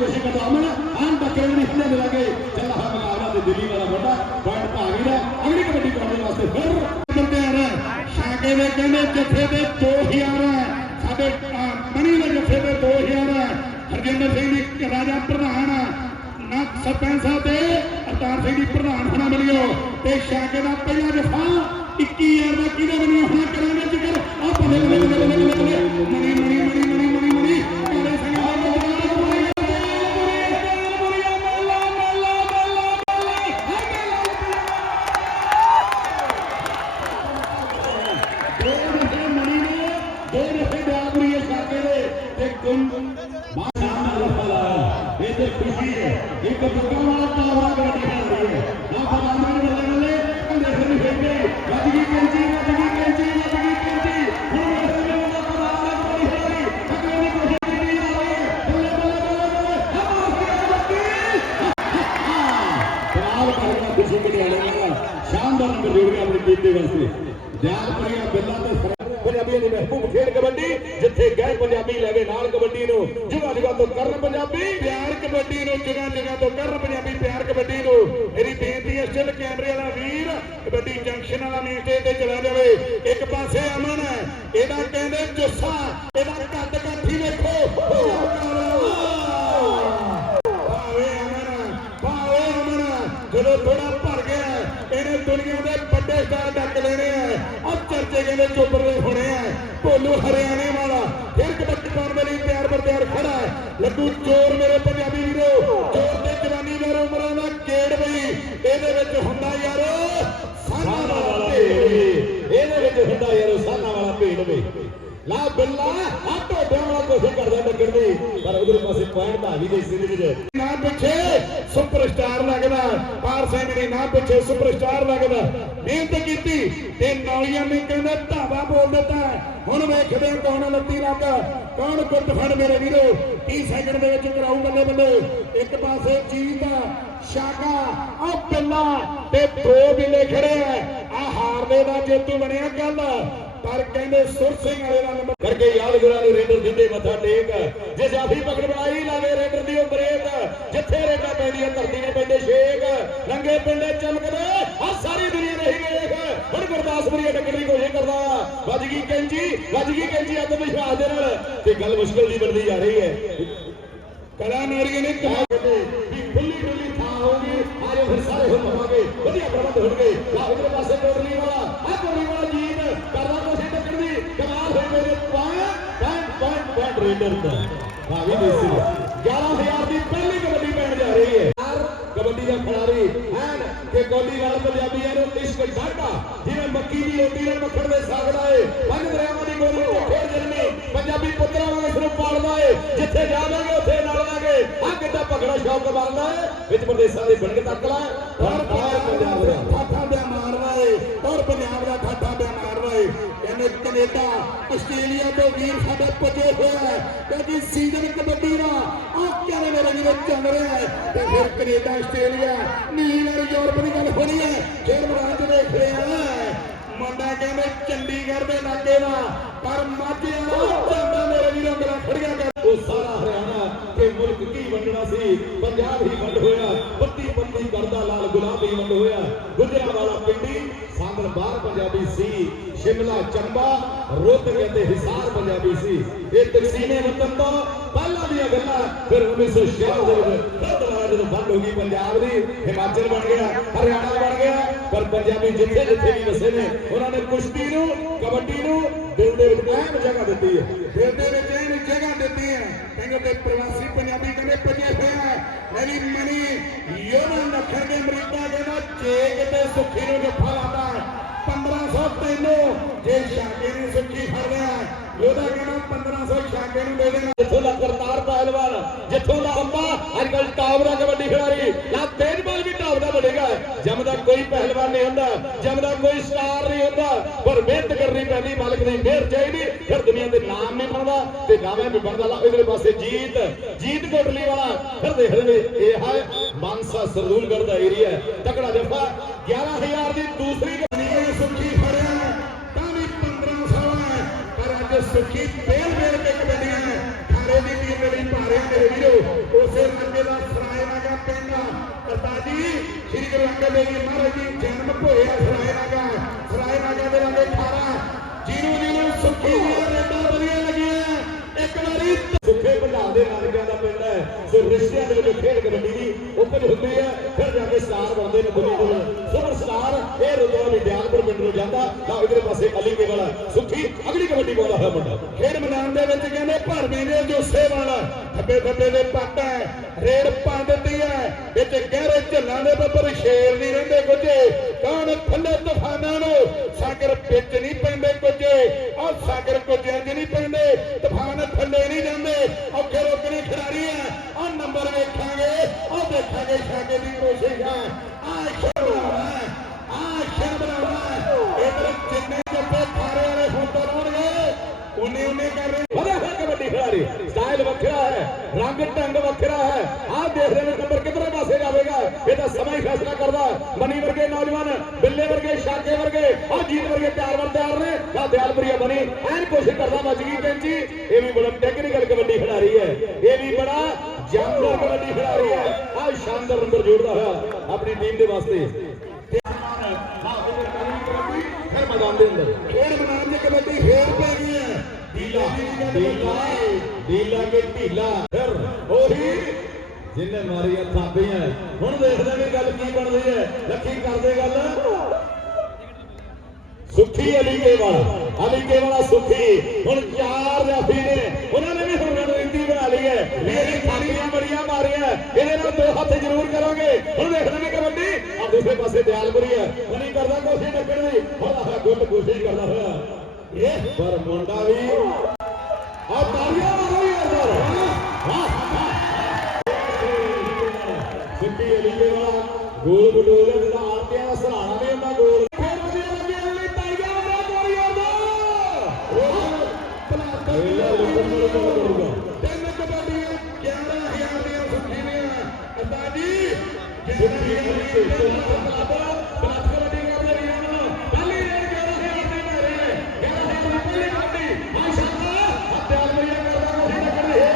ਕੋਸ਼ਿਸ਼ ਕਰਦਾ ਅਮਨ ਆਨ ਟੱਕਰ ਨਹੀਂ ਹਿੱਲੇ ਦੇ ਲੱਗੇ ਚੱਲ ਹਾ ਮੁਕਾਬਲਾ ਤੇ ਦਿੱਲੀ ਵਾਲਾ ਵੱਡਾ ਪੁਆਇੰਟ ਭਾਗੀ ਦਾ। ਅਗਲੀ ਕਬੱਡੀ ਪਾਉਣ ਵਾਸਤੇ ਫਿਰ ਬੰਦਿਆਂ ਨੇ ਸ਼ਾਕੇ ਦੇ ਕਹਿੰਦੇ ਜੱਥੇ ਦੇ 2000 ਹੈ। ਸਾਡੇ ਮਣੀ ਦੇ ਜੱਥੇ ਦੇ 2000 ਹੈ। ਹਰਜਿੰਦਰ ਸਿੰਘ ਦੀ ਰਾਜਾ ਪ੍ਰਧਾਨ ਆ ਨਾ ਸਰਪੰਚ ਸਾਹਿਬ ਤੇ ਅਵਤਾਰ ਸਿੰਘ ਦੀ ਪ੍ਰਧਾਨ ਹੋਣਾ ਮਿਲਿਓ। ਤੇ ਸ਼ਾਕੇ ਦਾ ਪਹਿਲਾ ਜਫਾ 21000 ਦਾ ਕਿਹਦਾ ਬਣਿਆ? ਹੋਣਾ ਗੁੰਮ ਮਾਸ਼ਾਅੱਲਾ ਨਾਲ ਫਲਾ ਇਹ ਤੇ ਖੁਸ਼ੀ ਹੈ ਇੱਕ ਬੁੱਕਾ ਵਾਲਾ ਤਾਵਾ ਕਬੱਡੀ ਖੇਡ ਰਹੀ ਹੈ ਨਾ ਫਲਾਣਾ ਨੇ ਬੱਲੇ ਬੱਲੇ ਕੰਦੇ ਫਿਰ ਫੇਕੇ ਵੱਜ ਗਈ ਕੈਂਚੀ ਵੱਜ ਗਈ ਕੈਂਚੀ ਵੱਜ ਗਈ ਕੈਂਚੀ ਹੁਣ ਇਸ ਵੇਲੇ ਦਾ ਕਮਾਲ ਦਾ ਕਬੱਡੀ ਖੇਡ ਰਹੀ ਅਗਲੇ ਦੀ ਕੋਸ਼ਿਸ਼ ਕੀਤੀ ਜਾ ਰਹੀ ਹੈ ਬੱਲੇ ਬੱਲੇ ਬੱਲੇ ਬੱਲੇ ਹਮਾਰ ਗਿਆ ਕਬੱਡੀ ਕਮਾਲ ਕਰਨਾ ਖੁਸ਼ੀ ਕਿਤੇ ਆਣਾ ਸ਼ਾਨਦਾਰ ਨੰਬਰ ਜੋੜ ਕੇ ਆਪਣੀ ਟੀਮ ਦੇ ਵਾਸਤੇ ਦਿਆਲਪੁਰੀਆਂ ਬਿੱਲਾ ਤੇ ਸਰ- ਪੰਜਾਬੀਆਂ ਦੀ ਮਹਿਬੂਬ ਖੇਡ ਕਬੱਡੀ ਜਿੱਥੇ ਗਏ ਪੰਜਾਬੀ ਲੈਵੇ ਨਾਲ ਕਬੱਡੀ ਨੂੰ ਜੁਗਾ ਜੁਗਾ ਤੋਂ ਕਰਨ ਪੰਜਾਬੀ, ਪਿਆਰ ਕਬੱਡੀ ਨੂੰ ਜੁਗਾ ਜੁਗਾ ਤੋਂ ਕਰਨ ਪੰਜਾਬੀ, ਪਿਆਰ ਕਬੱਡੀ ਨੂੰ। ਮੇਰੀ ਬੇਨਤੀ ਹੈ ਸਟਿਲ ਕੈਮਰੇ ਵਾਲਾ ਵੀਰ, ਕਬੱਡੀ ਜੰਕਸ਼ਨ ਵਾਲਾ ਮੇਨ ਸਟੇਜ ਤੇ ਚਲਾ ਜਾਵੇ। ਇੱਕ ਪਾਸੇ ਅਮਨ ਹੈ, ਇਹਦਾ ਕਹਿੰਦੇ ਜੁੱਸਾ, ਇਹਦਾ ਕੱਦ ਕਾਠੀ ਵੇਖੋ। ਭਾਵੇ ਅਮਨ ਭਾਵੇ ਅਮਨ ਜਦੋਂ ਥੋੜਾ ਭਰ ਗਿਆ ਇਹਨੇ ਦੁਨੀਆ ਦੇ ਵੱਡੇ ਸਟਾਰ ਡੱਕ ਲੈਣੇ ਆ ਉਹ ਚਰਚੇ ਕਹਿੰਦੇ ਚੋਬਰੇ ਹੋਣੇ ਆ ਭੋਲੂ ਹਰਿਆਣੇ ਵਾਲਾ ਲੱਡੂ ਚੋਰ ਮੇਰੇ ਪੰਜਾਬੀ ਵੀਰੋ, ਚੋਰ ਤੇ ਜਵਾਨੀ ਦੇ ਉਮਰਾਂ ਦਾ ਗੇੜ ਬਈ। ਇਹਦੇ ਵਿੱਚ ਹੁੰਦਾ ਯਾਰ ਸਾਨਾ ਵਾਲਾ ਭੇਡ ਵੀ ਇਹਦੇ ਵਿੱਚ ਹੁੰਦਾ ਯਾਰ ਸਾਨਾ ਵਾਲਾ ਭੇਡ ਵੀ ਲਾ ਬਿੱਲਾ ਆ ਢੋਡਿਆਂ ਵਾਲਾ ਕੋਸ਼ਿਸ਼ ਕਰਦਾ ਡੱਕਣ ਦੀ, ਪਰ ਉਧਰ ਪਾਸੇ ਪੁਆਇੰਟ ਭਾਵੀ ਦੇ ਸਿਰ ਵਿੱਚ। ਨਾ ਪਿੱਛੇ ਸਿੰਘ ਨੇ ਨਾ ਪਿੱਛੇ, ਸੁਪਰਸਟਾਰ ਲੱਗਦਾ। ਮਿਹਨਤ ਕੀਤੀ ਤੇ ਨੌਜਵਾਨ ਨੇ ਕਹਿੰਦੇ, ਧਾਵਾ ਬੋਲ ਦਿੱਤਾ ਹੁਣ ਵੇਖਦੇ ਕੌਣ ਲੱਤੀ ਲੱਗ। ਕੌਣ ਗੁੱਟ ਫੜ ਮੇਰੇ ਵੀਰੋ? 30 ਸੈਕਿੰਡ ਦੇ ਵਿੱਚ ਕਰਾਊ ਬੱਲੇ ਬੱਲੇ। ਇੱਕ ਪਾਸੇ ਜੀਤ ਸ਼ਾਕਾ ਉਹ ਪਿੱਲਾ ਤੇ ਦੋ ਬਿੱਲੇ ਖੜੇ ਆ। ਆ ਹਾਰਦੇ ਦਾ ਜੇਤੂ ਬਣਿਆ ਕੱਲ। ਪਰ ਕਹਿੰਦੇ ਸੁਰ ਸਿੰਘ ਵਾਲੇ ਦਾ ਨੰਬਰ ਕਰਕੇ ਯਾਦਗਾਰਾਂ ਨੂੰ ਰੇਡਰ ਜਿੰਦੇ ਮੱਥਾ ਟੇਕ। ਜੇ ਜਾਫੀ ਪਕੜ ਬਣਾਈ ਲਾਵੇ ਰੇਡਰ ਦੀ ਉਹ ਬਰੇਕ। ਜਿੱਥੇ ਰੇਡਾਂ ਪੈਂਦੀਆਂ ਧਰਤੀ ਨੇ ਪੈਂਦੇ ਛੇਕ ਰੰਗੇ ਪਿੰਡੇ ਚਮਕਦੇ ਆ ਸਾਰੀ ਦੁਨੀਆ ਨਹੀਂ ਵੇਖ ਹੁਣ ਗੁਰਦਾਸਪੁਰੀ ਟੱਕਰ ਕੋਸ਼ਿਸ਼ ਕਰਦਾ। ਵੱਜ ਗਈ ਕੈਂਚੀ, ਵੱਜ ਗਈ ਕੈਂਚੀ ਆਤਮ ਵਿਸ਼ਵਾਸ ਦੇ ਨਾਲ। ਤੇ ਗੱਲ ਮੁਸ਼ਕਲ ਦੀ ਬਣਦੀ ਜਾ ਰਹੀ ਹੈ। ਕਲਾ ਨਾਰੀਆਂ ਨੇ ਕਹਾ ਕਿ ਖੁੱਲੀ ਖੁੱਲੀ ਥਾਂ ਹੋਗੀ ਆਜੋ ਫਿਰ ਸਾਰੇ ਹੋ ਪਵਾਂਗੇ ਵਧੀਆ ਪ੍ਰਬੰਧ ਹੋਣਗੇ। ਆ ਉਧਰ ਪਾਸੇ ਕੋਟਲੀ ਵਾਲਾ। ਆ ਕੋਟਲੀ ਵਾਲਾ ਜੀਤ, ਕਰਦਾ ਕੋਸ਼ਿਸ਼ ਟੱਕਰ ਦੀ। ਕਮਾਲ ਹੋਈ ਮੇਰੇ ਪੁਆਇੰਟ ਪੁਆਇੰਟ ਪੁਆਇੰਟ ਰੇਡਰ ਦਾ ਹਾਂ ਵੀ ਦੇਸੀ 11000 ਦੀ ਪਹਿਲੀ ਕਬੱਡੀ ਪੈਣ ਜਾ ਰਹੀ ਹੈ ਯਾਰ ਕਬੱਡੀ ਦਾ ਖਿਡਾਰੀ ਐਨ ਕਿ ਕੋਲੀ ਵਾਲ ਪੰਜਾਬੀਆਂ ਨੂੰ ਇਸ਼ਕ ਢਾਡਾ ਜਿਵੇਂ ਮੱਕੀ ਦੀ ਰੋਟੀ ਨਾਲ ਮੱਖਣ ਦੇ ਸਕਦਾ ਏ ਪੰਜ ਦਰਿਆਵਾਂ ਦੀ ਗੋਲੀ ਤੇ ਖੇਡ ਜਨਮੀ ਪੰਜਾਬੀ ਪੁੱਤਰਾਂ ਵਾਂਗ ਇਸ ਨੂੰ ਪਾਲਦਾ ਏ ਜਿੱਥੇ ਜਾਵਾਂਗੇ ਉੱਥੇ ਨਾਲ ਲਾਂਗੇ। ਆ ਕਿੱਡਾ ਭਗੜਾ ਸ਼ੌਕ ਬਣਦਾ ਏ ਵਿੱਚ ਪ੍ਰਦੇਸ਼ਾਂ ਦੇ ਬਣ ਕੇ ਤੱਕ ਲਾ। ਔਰ ਪੰਜਾਬ ਦਾ ਕੈਨੇਡਾ ਆਸਟ੍ਰੇਲੀਆ ਤੋਂ ਵੀਰ ਸਾਡੇ ਪੁੱਜੇ ਹੋਏ ਹੈ ਕਿਉਂਕਿ ਸੀਜ਼ਨ ਕਬੱਡੀ ਦਾ ਆਹ ਕਿਹੜੇ ਮੇਰੇ ਵੀਰੋ ਚੱਲ ਰਿਹਾ ਹੈ, ਤੇ ਫਿਰ Canada, Australia New Zealand Europe ਦੀ ਗੱਲ ਹੋਣੀ ਹੈ। ਫਿਰ ਮੈਦਾਨ ਦੇਖ ਰਹੇ ਹਾਂ। ਮੁੰਡਾ ਕਹਿੰਦੇ ਚੰਡੀਗੜ੍ਹ ਦੇ ਲਾਗੇ ਦਾ ਪਰ ਮਾਝੇ ਵਾਲਾ ਝੰਡਾ ਮੇਰੇ ਵੀਰੋ ਮੇਰਾ ਖੜੀਆਂ ਕਰ। ਉਹ ਸਾਰਾ ਹਰਿਆਣਾ ਤੇ ਮੁਲਕ ਕੀ ਵੰਡਣਾ ਸੀ? ਪੰਜਾਬ ਹੀ ਵੰਡ ਹੋਇਆ। ਬੱਤੀ ਬੰਦੀ ਕਰਦਾ ਲਾਲ ਗੁਲਾਬ ਹੀ ਵੰਡ ਹੋਇਆ। ਗੁਜਰਾਂ ਵਾਲਾ ਪਿੰਡੀ, ਸਾਂਗਲ ਬਾਹਰ ਪੰਜਾਬੀ ਸੀ। ਸ਼ਿਮਲਾ ਚੰਬਾ ਰੋਹਤਕ ਅਤੇ ਹਿਸਾਰ ਪੰਜਾਬੀ ਸੀ। ਇਹ ਤਕਸੀਮੇ ਵਤਨ ਤੋਂ ਪਹਿਲਾਂ ਦੀਆਂ ਗੱਲਾਂ ਫਿਰ 1966 ਦੇ ਵਿੱਚ ਦੁਬਾਰਾ ਜਦੋਂ ਵੰਡ ਹੋ ਗਈ ਪੰਜਾਬ ਦੀ, ਹਿਮਾਚਲ ਬਣ ਗਿਆ, ਹਰਿਆਣਾ ਬਣ ਗਿਆ, ਪਰ ਪੰਜਾਬੀ ਜਿੱਥੇ ਜਿੱਥੇ ਵੀ ਵਸੇ ਨੇ, ਉਹਨਾਂ ਨੇ ਕੁਸ਼ਤੀ ਨੂੰ, ਕਬੱਡੀ ਨੂੰ ਦਿਲ ਦੇ ਵਿੱਚ ਅਹਿਮ ਜਗ੍ਹਾ ਦਿੱਤੀ ਹੈ। ਦਿਲ ਦੇ ਵਿੱਚ ਅਹਿਮ ਜਗ੍ਹਾ ਦਿੱਤੀ ਹੈ ਕਹਿੰਦੇ ਪ੍ਰਵਾਸੀ ਪੰਜਾਬੀ ਕਹਿੰਦੇ ਪੱਜੇ ਹੋਇਆ ਮੇਰੀ ਮਣੀ ਯੋਨਾ ਨਖਰ ਦੇ ਅਮਰੀਕਾ ਕਹਿੰਦਾ ਜੇ ਕਿਤੇ ਸੁੱਖੀ ਨੂੰ ਜੱਫਾ ਲਾਦਾ 1500 ਤੈਨੂੰ, ਜੇ ਸ਼ਾਕੇ ਨੂੰ ਸੁੱਖੀ ਫੜ ਲਿਆ ਉਹਦਾ ਕਹਿੰਦਾ 1500 ਸ਼ਾਕੇ ਨੂੰ ਦੇ ਦੇਣਾ। ਜਿੱਥੋਂ ਦਾ ਕਰਤਾਰ ਪਹਿਲਵਾਨ, ਜਿੱਥੋਂ ਦਾ ਅੰਬਾ ਅੱਜ ਕੱਲ ਟਾਪ ਦਾ ਕਬੱਡੀ ਖਿਡਾਰੀ। ਲਾ ਤੇਜਪਾਲ ਵੀ ਟਾਪ ਦਾ ਬਣੇਗਾ ਜਮਦਾ ਕੋਈ ਪਹਿਲਵਾਨ ਨਹੀਂ ਹੁੰਦਾ ਜਮਦਾ ਕੋਈ ਸਟਾਰ ਨਹੀਂ ਹੁੰਦਾ, ਪਰ ਮਿਹਨਤ ਕਰਨੀ ਪੈਂਦੀ, ਮਾਲਕ ਦੀ ਮਿਹਰ ਚਾਹੀਦੀ, ਫਿਰ ਦੁਨੀਆ ਦੇ ਨਾਮ ਨਹੀਂ ਬਣਦਾ, ਤੇ ਨਾਵੇਂ ਵੀ ਬਣਦਾ, ਲਾ ਇਧਰੇ ਪਾਸੇ ਜੀਤ ਜੀਤ ਕੋਟਲੀ ਵਾਲਾ, ਫਿਰ ਦੇਖਦੇ ਇਹ ਹੈ ਮਾਨਸਾ ਸਰਦੂਲਗੜ੍ਹ ਦਾ ਏਰੀਆ ਤਕੜਾ ਜਫਾ 11000 ਦੀ ਦੂਸਰੀ ਗੁਰੂ ਅੰਗਦ ਮਹਾਰਾਜ ਜੀ, ਜਨਮ ਹੋਇਆ ਸਰਾਏ ਨਾਗਾ ਸਰਾਏ ਨਾਗਾ ਦੇ ਲਾਗੇ ਖਾਰਾ ਜਿਹਨੂੰ ਜਿਹਨੂੰ ਸੁੱਖੀ ਦੀਆਂ ਰੇਡਾਂ ਵਧੀਆ ਲੱਗੀਆਂ। ਇੱਕ ਵਾਰੀ ਸੁੱਖੇ ਪੰਜਾਬ ਦੇ ਨਾਨਕਿਆਂ ਦਾ ਪਿੰਡ ਹੈ ਸੋ ਰਿਸ਼ਤਿਆਂ ਦੇ ਵਿੱਚ ਖੇਡ ਕਬੱਡੀ ਦੀ ਉਪਜ ਹੁੰਦੀ ਹੈ, ਫਿਰ ਜਾ ਕੇ ਸਟਾਰ ਬਣਦੇ ਨੇ ਦੁਨੀਆ ਦੇ ਸੁਪਰ ਸਟਾਰ, ਇਹ ਰੁਦਵਾ ਵਿਦਿਆਲਪੁਰ ਪਿੰਡ ਨੂੰ ਜਾਂਦਾ, ਤਾਂ ਇਧਰੇ ਪਾਸੇ ਅਲੀ ਕੇ ਵਾਲਾ ਸੁੱਖੀ, ਅਗਲੀ ਕਬੱਡੀ ਪਾਉਂਦਾ ਹੋਇਆ ਮੁੰਡਾ। ਖੇਡ ਮੈਦਾਨ ਦੇ ਵਿੱਚ ਕਹਿੰਦੇ ਭਰਵੇਂ ਦੇ ਜੋਸੇ ਵਾਲਾ ਖੱਬੇ ਥੱਬੇ ਦੇ ਪੱਟ ਹੈ ਰੇਡ ਪਾ ਦਿੱਤੀ ਹੈ ਵਿੱਚ ਗਹਿਰੇ ਝੱਲਾਂ ਦੇ ਬੱਬਰ ਸ਼ੇਰ ਨਹੀਂ ਰਹਿੰਦੇ ਕੁਝੇ ਕੌਣ ਠੰਡੇ ਤੂਫਾਨਾਂ ਨੂੰ ਸਾਗਰ ਵਿੱਚ ਨਹੀਂ ਪੈਂਦੇ ਕੁਝੇ ਉਹ ਸਾਗਰ ਕੁਝਿਆਂ 'ਚ ਨਹੀਂ ਪੈਂਦੇ ਤੂਫਾਨ ਥੱਲੇ ਨਹੀਂ ਜਾਂਦੇ ਔਖੇ ਰੋਕਣੇ ਖਿਡਾਰੀ ਹੈ ਉਹ ਨੰਬਰ ਵੇਖਾਂਗੇ ਉਹ ਦੇਖਾਂਗੇ ਛਾਗੇ ਦੀ ਕੋਸ਼ਿਸ਼ ਹੈ ਆ ਸ਼ਰਮਾ ਆ ਸ਼ਰਮਾ ਇਧਰ ਜਿੰਨੇ ਜੱਫੇ ਖਾਰੇ ਵਾਲੇ ਹੁੰਦੇ ਰਹਿਣਗੇ ਉਹਨੇ ਉਹਨੇ ਕਰ ਰਹੇ ਵਧਿਆ ਹੋਇਆ ਕਬੱਡੀ ਖਿਡਾਰੀ ਸਟਾਈਲ ਵੱਖਰਾ ਹੈ ਰੰਗ ਢੰਗ ਵੱਖਰਾ ਹੈ ਆਹ ਦੇਖ ਰਹੇ ਨੇ ਨੰਬਰ ਕਿਧਰੇ ਪਾਸੇ ਜਾਵੇਗਾ ਇਹ ਤਾਂ ਸਮਾਂ ਹੀ ਫੈਸਲਾ ਕਰਦਾ ਮਨੀ ਵਰਗੇ ਨੌਜਵਾਨ ਬਿੱਲੇ ਵਰਗੇ ਸ਼ਾਕੇ ਜੀਤ ਵਰਗੇ ਵਰ ਤਿਆਰ ਨੇ ਆਹ ਦਿਆਲਪੁਰੀਆ ਬਣੀ। ਐਨ ਕੋਸ਼ਿਸ਼ ਕਰਦਾ ਗਈ ਕੈਂਚੀ ਇਹ ਵੀ ਬੜਾ ਟੈਕਨੀਕਲ ਕਬੱਡੀ ਖਿਡਾਰੀ ਹੈ। ਇਹ ਵੀ ਬੜਾ ਜਾਨਦਾਰ ਕਬੱਡੀ ਖਿਡਾਰੀ ਹੈ। ਆਹ ਸ਼ਾਨਦਾਰ ਨੰਬਰ ਜੋੜਦਾ ਹੋਇਆ ਆਪਣੀ ਟੀਮ ਦੇ ਵਾਸਤੇ। ਫਿਰ ਮੈਦਾਨ ਦੇ ਅੰਦਰ। ਖੇਡ ਮੈਦਾਨ ਦੀ ਕਬੱਡੀ ਫੇਰ ਪੈ ਗਈ ਹੈ। ਢੀਲਾ ਢੀਲਾ ਢੀਲਾ ਕੇ ਢੀਲਾ। ਫਿਰ ਉਹੀ ਜਿੰਨੇ ਮਾਰੀਆਂ ਥਾਪੀਆਂ ਹੁਣ ਦੇਖਦੇ ਵੀ ਗੱਲ ਕੀ ਬਣਦੀ ਹੈ। ਲੱਖੀ ਕਰਦੇ ਗੱਲ। ਸੁਖੀ ਅਲੀ ਕੇ ਵਾਲਾ ਅਲੀ ਕੇ ਵਾਲਾ ਸੁਖੀ ਹੁਣ ਚਾਰ ਜਾਫੀ ਨੇ ਉਹਨਾਂ ਨੇ ਵੀ ਹੁਣ ਰਣਨੀਤੀ ਬਣਾ ਲਈ ਹੈ ਵੀ ਇਹ ਥਾਪੀਆਂ ਬੜੀਆਂ ਮਾਰੀਆਂ ਇਹਦੇ ਨਾਲ ਦੋ ਹੱਥ ਜ਼ਰੂਰ ਕਰੋਗੇ ਹੁਣ ਦੇਖਦੇ ਨੇ ਕਬੱਡੀ ਆ ਦੂਸਰੇ ਪਾਸੇ ਦਿਆਲਪੁਰੀ ਹੈ ਉਹ ਨਹੀਂ ਕਰਦਾ ਕੋਸ਼ਿਸ਼ ਟੱਕਣ ਦੀ ਹੁਣ ਆਹ ਗੁੱਟ ਕੋਸ਼ਿਸ਼ ਕਰਦਾ ਹੋਇਆ ਇਹ ਪਰ ਮੁੰਡਾ ਵੀ ਆ ਤਾਲੀਆਂ ਮਾਰੋ ਯਾਰ ਵਾਹ ਸਿੱਧੀ ਅਲੀ ਕੇ ਵਾਲਾ ਗੋਲ ਬਟੋਲੇ ਦਾ ਆਰਤੀਆਂ ਦਾ ਸਹਾਰਾ ਨਹੀਂ ਹੁੰਦਾ ਗੋਲ ਤਿੰਨ ਕਬੱਡੀਆਂ 11000 ਦੀਆਂ ਸੁੱਖੀ ਦੀਆਂ ਅੰਦਾਜੀ 11000 ਦੀਆਂ ਬਾਤ ਕਬੱਡੀ ਕਰਦੇ ਵੀਰਾਂ ਨੂੰ ਪਹਿਲੀ ਰੇਡ 11000 ਦੀ ਮਾਰੇ 11000 ਦੀ ਪਹਿਲੀ ਕਬੱਡੀ ਮਾਸ਼ਾਅੱਲਾ ਹੱਥਿਆਰ ਮਰੀਆ ਕਰਦਾ ਕੋਈ ਟੱਕਰ ਨਹੀਂ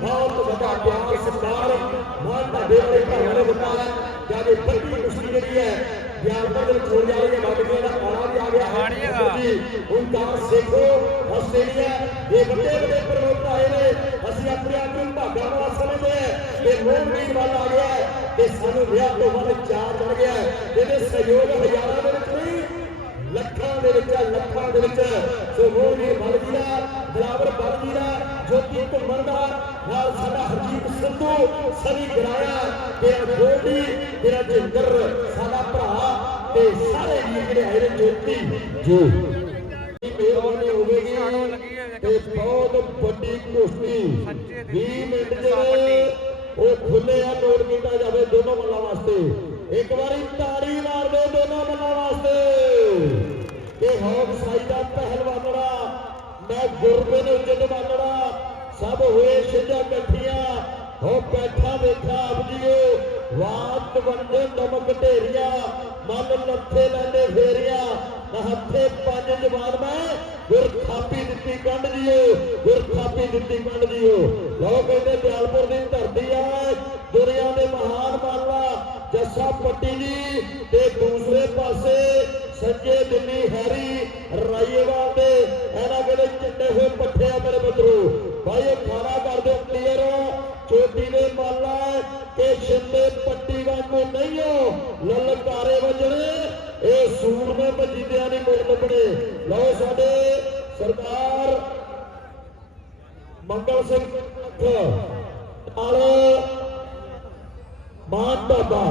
ਬਹੁਤ ਵੱਡਾ ਪਿਆਰ ਸਤਿਕਾਰ ਬਹੁਤ ਵੱਡੇ ਵਾਲੇ ਭਰਾਵਾਂ ਨੇ ਦਿੱਤਾ ਜਦ ਇਹ ਵੱਡੀ ਕੁਸ਼ਤੀ ਜਿਹੜੀ ਹੈ ਬਿਆਨਪੁਰ ਦੇ ਵਿੱਚ ਹੋਣ ਜਾ ਰਹੀ ਹੈ ਬਾਗੜੀਆਂ ਦਾ ਆਣਾ ਵੀ ਆ ਗਿਆ ਹੈ ਜੀ ਹੁਣ ਤਾਂ ਸਿੱਖੋ ਆਸਟ੍ਰੇਲੀਆ ਇਹ ਵੱਡੇ ਵੱਡੇ ਪ੍ਰਮੋਟ ਆਏ ਨੇ ਅਸੀਂ ਆਪਣੇ ਆਪ ਨੂੰ ਭਾਗਾਂ ਵਾਲਾ ਸਮਝਦੇ ਹਾਂ ਤੇ ਮੋਹ ਵੀਰ ਵੱਲ ਆ ਗਿਆ ਹੈ ਤੇ ਸਾਨੂੰ ਵਿਆਹ ਤੋਂ ਬਾਅਦ ਚਾਰ ਬਣ ਗਿਆ ਹੈ। ਸਹਿਯੋਗ ਹਜ਼ਾਰਾਂ ਦੇ ਵਿੱਚ ਨਹੀਂ, ਲੱਖਾਂ ਦੇ ਵਿੱਚ ਲੱਖਾਂ ਦੇ ਵਿੱਚ। ਸੋ ਮੋਹ ਵੀਰ ਦਾ ਦਲਾਵਰ ਬਲ ਦਾ ਜੋਤੀ ਘੁੰਮਣ ਦਾ ਨਾਲ ਸਾਡਾ ਹਰਜੀਤ ਹਰਜੀਤ ਸਰੀ ਗਰਾਇਆ ਤੇਰਾ ਗੋਲਡੀ ਤੇਰਾ ਜਿੰਦਰ, ਸਾਡਾ ਭਰਾ ਤੇ ਸਾਰੇ ਵੀਰ ਜਿਹੜੇ ਆਏ ਜੋਤੀ ਜੀ। ਮਿਹਰਬਾਨੀ ਹੋਵੇਗੀ ਤੇ ਬਹੁਤ ਵੱਡੀ ਕੁਸ਼ਤੀ। 20 ਮਿੰਟ ਜਿਹੜੇ ਉਹ ਖੁੱਲੇ ਆ ਨੋਟ ਕੀਤਾ ਜਾਵੇ ਦੋਨੋਂ ਮੱਲਾਂ ਵਾਸਤੇ। ਇੱਕ ਵਾਰੀ ਤਾੜੀ ਮਾਰ ਦਿਓ ਦੋਨੋਂ ਮੱਲਾਂ ਵਾਸਤੇ। ਇਹ ਹੌਕ ਸਾਈ ਦਾ ਪਹਿਲਵਾਨੜਾ ਮੈਂ ਗੁਰਬੇ ਨੂੰ ਜਦਵਾਨੜਾ ਸਭ ਹੋਏ ਛਿੰਝਾਂ ਇਕੱਠੀਆਂ ਹੋ ਬੈਠਾ ਵੇਖਾ ਆਪ ਜੀਓ ਵਾਤ ਵੰਡੇ ਨਮਕ ਢੇਰੀਆਂ ਮਨ ਨੱਥੇ ਲੈਂਦੇ ਫੇਰੀਆਂ, ਨਾ ਹੱਥੇ ਪੰਜ ਜਵਾਨ ਮੈਂ, ਗੁਰ ਥਾਪੀ ਦਿੱਤੀ ਕੰਢ ਜੀਓ, ਗੁਰ ਥਾਪੀ ਦਿੱਤੀ ਕੰਢ ਜੀਓ। ਲੋ ਕਹਿੰਦੇ ਦਿਆਲਪੁਰ ਦੀ ਧਰਤੀ ਆ ਦੁਨੀਆ ਦੇ ਮਹਾਨ ਮਾਨਵਾ ਜੱਸਾ ਪੱਟੀ ਜੀ ਤੇ ਦੂਸਰੇ ਪਾਸੇ ਸੱਜੇ ਦਿੱਲੀ ਹੈਰੀ ਰਾਈਏਵਾਲ ਦੇ। ਇਹਨਾਂ ਕੋਲੇ ਚਿੱਟੇ ਹੋਏ ਪੱਠੇ ਆ ਮੇਰੇ ਮਿੱਤਰੋ? ਭਾਈ ਇਹ ਖਾਣਾ ਕਰ ਦਿਓ ਕਲੀਅਰ ਚੋਟੀ ਦੇ ਮਾਲਾ ਕਿ ਛਿੰਦੇ ਪੱਟੀ ਵਾਂਗੂ ਨਹੀਂ ਹੋ? ਲਲਕਾਰੇ ਵਜਣੇ, ਇਹ ਸੂਰਮੇ ਮਜੀਦਿਆਂ ਦੀ ਮੁੜ ਲੱਭਣੇ। ਲਓ ਸਾਡੇ ਸਰਦਾਰ ਮੰਗਲ ਸਿੰਘ ਨਾਲ ਮਾਨ ਬਾਬਾ।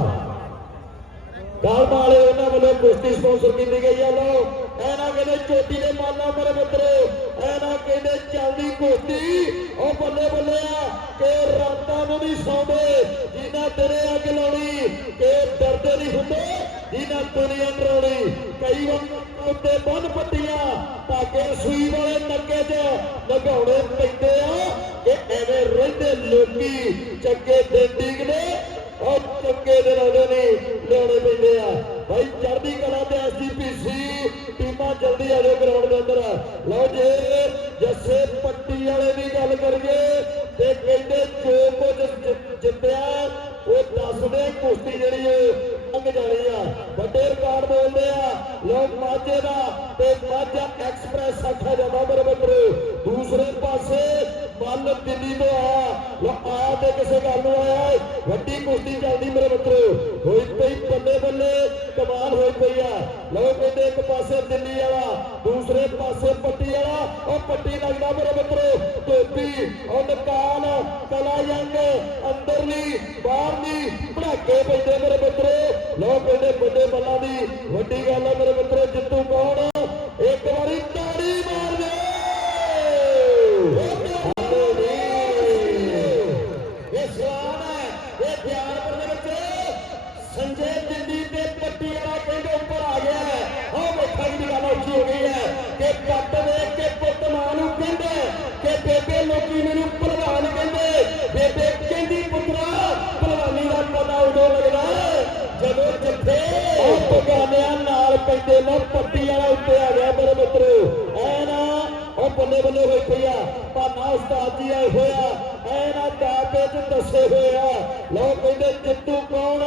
ਗੱਲ ਵਾਲੇ ਉਹਨਾਂ ਵੱਲੋਂ ਕੁਸ਼ਤੀ ਸਪਾਂਸਰ ਕੀਤੀ ਗਈ ਹੈ ਲੋ ਇਹਨਾਂ ਕਹਿੰਦੇ ਚੋਟੀ ਦੇ ਮਾਲਾ ਮੇਰੇ ਮਿੱਤਰੋ। ਇਹਨਾਂ ਕਹਿੰਦੇ ਚੱਲਦੀ ਕੁਸ਼ਤੀ। ਉਹ ਬੱਲੇ ਬੱਲੇ ਆ ਕਿ ਰਾਤਾਂ ਨੂੰ ਨਹੀਂ ਸੌਂਦੇ ਜਿਨ੍ਹਾਂ ਤੇਰੇ ਅੱਗ ਲਾਉਣੀ, ਕਿ ਡਰਦੇ ਨਹੀਂ ਹੁੰਦੇ ਜਿਨ੍ਹਾਂ ਦੁਨੀਆ ਡਰਾਉਣੀ। ਕਈ ਵਾਰ ਉੱਤੇ ਬੰਨ ਪੱਟੀਆਂ ਧਾਗੇ ਸੂਈ ਵਾਲੇ ਨੱਕੇ 'ਚ ਲਗਾਉਣੇ ਪੈਂਦੇ ਆ। ਕਿ ਐਵੇਂ ਰਹਿੰਦੇ ਲੋਕੀ, ਚੱਗੇ ਦੇ ਡਿਗਨੇ ਉਹ ਚੰਗੇ ਦਿਨ ਆਉਂਦੇ ਨੇ ਲਿਆਉਣੇ ਪੈਂਦੇ ਆ। ਭਾਈ ਚੜ੍ਹਦੀ ਕਲਾ ਤੇ ਐਸਜੀਪੀਸੀ ਟੀਮਾਂ ਜਲਦੀ ਆ ਜਾਓ ਗਰਾਊਂਡ ਦੇ ਅੰਦਰ। ਲਓ ਜੇ, ਜੱਸੇ ਪੱਟੀ ਵਾਲੇ ਦੀ ਗੱਲ ਕਰੀਏ, ਤੇ ਕਹਿੰਦੇ ਜੋ ਕੁਝ ਜਿੱਤਿਆ, ਉਹ ਦੱਸਦੇ ਕੁਸ਼ਤੀ ਜਿਹੜੀ ਏ ਅੰਗ ਜਾਣੀ ਆ। ਵੱਡੇ ਰਿਕਾਰਡ ਬੋਲਦੇ ਆ। ਲੋਕ ਮਾਝੇ ਦਾ, ਤੇ ਮਾਝਾ ਐਕਸਪ੍ਰੈਸ ਆਖਿਆ ਜਾਂਦਾ ਮੇਰੇ ਮਿੱਤਰੋ ਦੂਸਰੇ ਪਾਸੇ ਮੱਲ ਦਿੱਲੀ ਤੋਂ ਆਇਆ। ਲੋ ਆ ਤੇ ਕਿਸੇ ਗੱਲ ਨੂੰ ਆਇਆ ਵੱਡੀ ਕੁਸ਼ਤੀ ਚੱਲਦੀ ਮੇਰੇ ਮਿੱਤਰੋ। ਹੋਈ ਪਈ ਬੱਲੇ ਬੱਲੇ, ਕਮਾਲ ਹੋਈ ਪਈ ਆ। ਲਓ ਕਹਿੰਦੇ ਇੱਕ ਪਾਸੇ ਦਿੱਲੀ ਵਾਲਾ, ਦੂਸਰੇ ਪਾਸੇ ਪੱਟੀ ਵਾਲਾ। ਉਹ ਪੱਟੀ ਲੱਗਦਾ ਮੇਰੇ ਮਿੱਤਰੋ। ਟੋਪੀ ਉਹ ਨਕਾਲ ਕਲਾ ਜੰਗ, ਅੰਦਰਲੀ, ਬਾਹਰਲੀ, ਭੜਾਕੇ ਪੈਂਦੇ ਮੇਰੇ ਮਿੱਤਰੋ। ਲਓ ਕਹਿੰਦੇ ਵੱਡੇ ਬੱਲਾਂ ਦੀ ਵੱਡੀ ਗੱਲ ਆ ਪੈਂਦੇ ਵਾਲਾ ਉੱਤੇ ਆ ਗਿਆ ਮੇਰੇ ਮਿੱਤਰੋ। ਐ ਨਾ, ਉਹ ਬੱਲੇ ਬੱਲੇ ਹੋਈ ਆ। ਭਾਨਾ ਉਸਤਾਦ ਜੀ ਆਏ ਹੋਇਆ ਐ ਨਾ ਦਾਬੇ ਚ ਦੱਸੇ ਹੋਏ ਲੋ ਕਹਿੰਦੇ ਜਿੱਤੂ ਕੌਣ?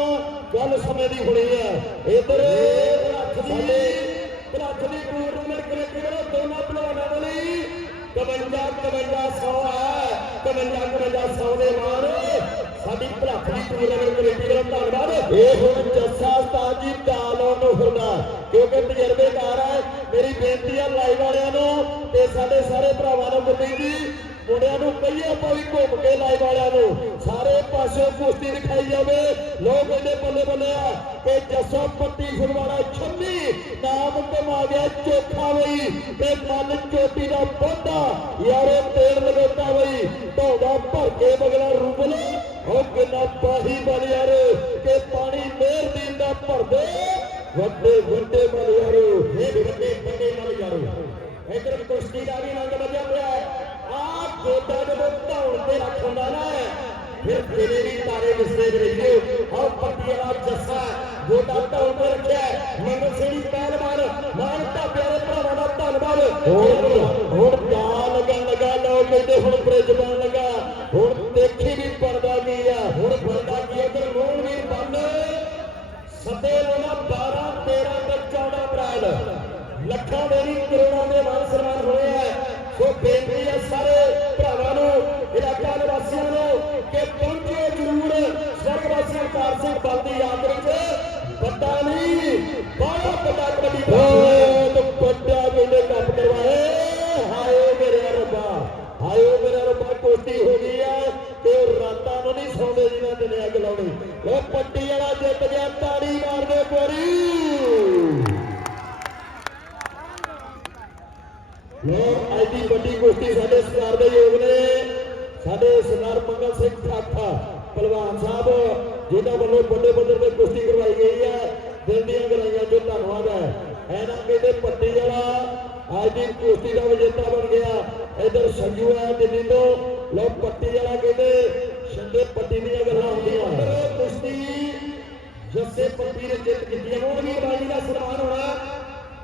ਗੱਲ ਸਮੇਂ ਦੀ ਹੋਣੀ ਆ। ਇਧਰ ਸਾਡੇ ਭਲੱਖ ਦੀ ਟੂਰਨਾਮੈਂਟ ਕਮੇਟੀ ਵੱਲੋਂ ਦੋਨਾਂ ਭਲਵਾਨਾਂ ਦੇ ਲਈ। 52 52 100 ਹੈ। 52 52 100 ਦੇ ਮਾਨ ਸਾਡੀ ਭਲੱਖ ਟੂਰਨਾਮੈਂਟ ਕਮੇਟੀ ਵੱਲੋਂ ਧੰਨਵਾਦ ਇਹ ਹੁਣ ਜੱਸਾ ਉਸਤਾਦ ਜੀ ਦਾਲੋਂ ਨੂੰ ਹੁੰਦਾ ਕਿਉਂਕਿ ਤਜਰਬੇਕਾਰ ਹੈ। ਮੇਰੀ ਬੇਨਤੀ ਹੈ ਲਾਈਵ ਵਾਲਿਆਂ ਨੂੰ ਤੇ ਸਾਡੇ ਸਾਰੇ ਭਰਾਵਾਂ ਨੂੰ ਗੁਰਦੀਪ ਜੀ, ਮੁੰਡਿਆਂ ਨੂੰ ਕਹੀਏ ਆਪਾਂ ਘੁੰਮ ਕੇ ਲਾਈਵ ਵਾਲਿਆਂ ਨੂੰ। ਸਾਰੇ ਪਾਸੇ ਕੁਸ਼ਤੀ ਦਿਖਾਈ ਜਾਵੇ। ਲੋਕ ਕਹਿੰਦੇ ਬੱਲੇ ਬੱਲੇ ਆ ਕਿ ਜੱਸਾ ਪੱਟੀ ਫੁਲਵਾੜਾ ਛੰਮੀ ਨਾਮ ਕਮਾ ਗਿਆ ਚੋਖਾ ਵਈ ਤੇ ਮਨ ਚੋਟੀ ਦਾ ਬੋਧਾ ਯਾਰੇ ਤੇਲ ਲਗੋਤਾ ਵਈ ਢੋਦਾ ਭਰ ਕੇ ਬਗਲਾ ਰੂਬਲ। ਉਹ ਕਿੰਨਾ ਪਾਹੀ ਬਲ ਯਾਰ ਕਿ ਪਾਣੀ ਮੇਰ ਦੀਨ ਦਾ ਭਰਦੇ। ਵੱਡੇ ਵੱਡੇ ਮਲ ਯਾਰੋ ਇਹ ਵੱਡੇ ਵੱਡੇ ਮਲ ਯਾਰੋ। ਇਧਰ ਕੁਸ਼ਤੀ ਦਾ ਵੀ ਰੰਗ ਵੱਜਿਆ ਪਿਆ ਆ ਗੋਡਾ ਜਦੋਂ ਧੌਣ ਤੇ ਰੱਖ ਹੁੰਦਾ ਨਾ ਫਿਰ ਤੇਰੇ ਵੀ ਤਾਰੇ ਵਿਸਦੇ ਦੇ ਦੇਖਿਓ ਆਹ ਪੱਟੀ ਵਾਲਾ ਜੱਸਾ ਗੋਡਾ ਧੌਣ ਤੇ ਰੱਖਿਆ ਮੰਗਲ ਸਿੰਘ ਪਹਿਲਵਾਨ ਮਾਨ ਢਾਬੇ ਵਾਲੇ ਭਰਾਵਾਂ ਦਾ ਧੰਨਵਾਦ। ਹੁਣ ਜਾ ਲੱਗਣ ਲੱਗਾ ਲੋ ਕਹਿੰਦੇ ਹੁਣ ਬ੍ਰਿਜ ਬਣ ਲੱਗਾ। ਅਪ੍ਰੈਲ ਲੱਖਾਂ ਦੇ ਕਰੋੜਾਂ ਦੇ ਮਾਨ ਸਨਮਾਨ ਹੋਏ ਆ ਸੋ ਬੇਨਤੀ ਹੈ ਸਾਰੇ ਭਰਾਵਾਂ ਨੂੰ, ਇਲਾਕਾ ਨਿਵਾਸੀਆਂ ਨੂੰ, ਕਿ ਪਹੁੰਚੋ ਜ਼ਰੂਰ। ਸਰਗਵਾਸੀ ਵਾਸੀ ਸਿੰਘ